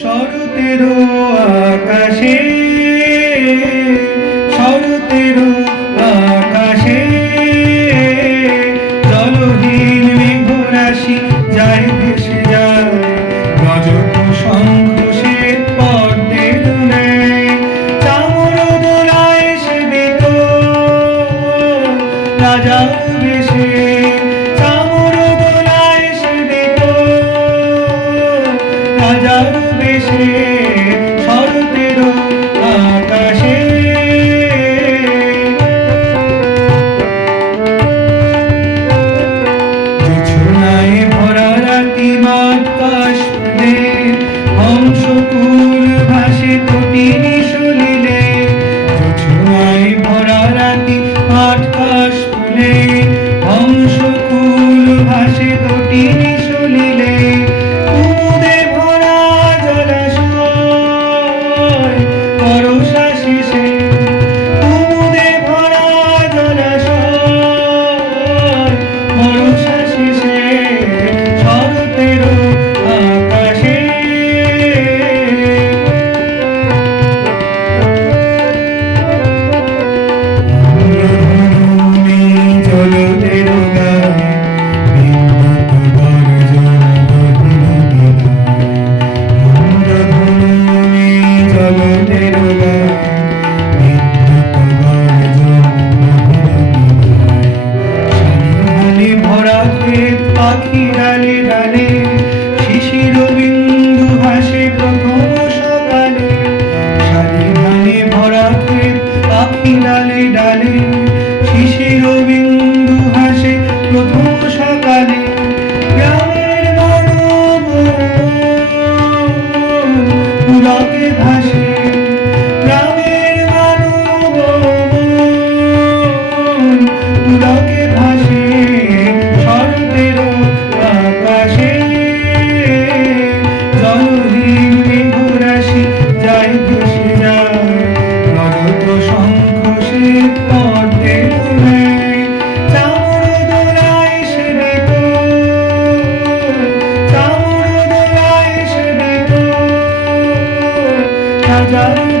শরতের আকাশে শরতের আকাশে। জলহীন মেঘরাশি যায় ভেসে যায়, রজত শ্বেত পদ্মে দুনে চামর দোলায় সেবিত রাজার Amen. পাখি ডালে ডালে শিশির বিন্দু হাসে প্রথম সকালে। শাড়ি গানে ভরা ক্ষেত, পাখি ডালে ডালে শিশির বিন্দু হাসে প্রথম সকালে। গ্রামের মানব ভাসে যায়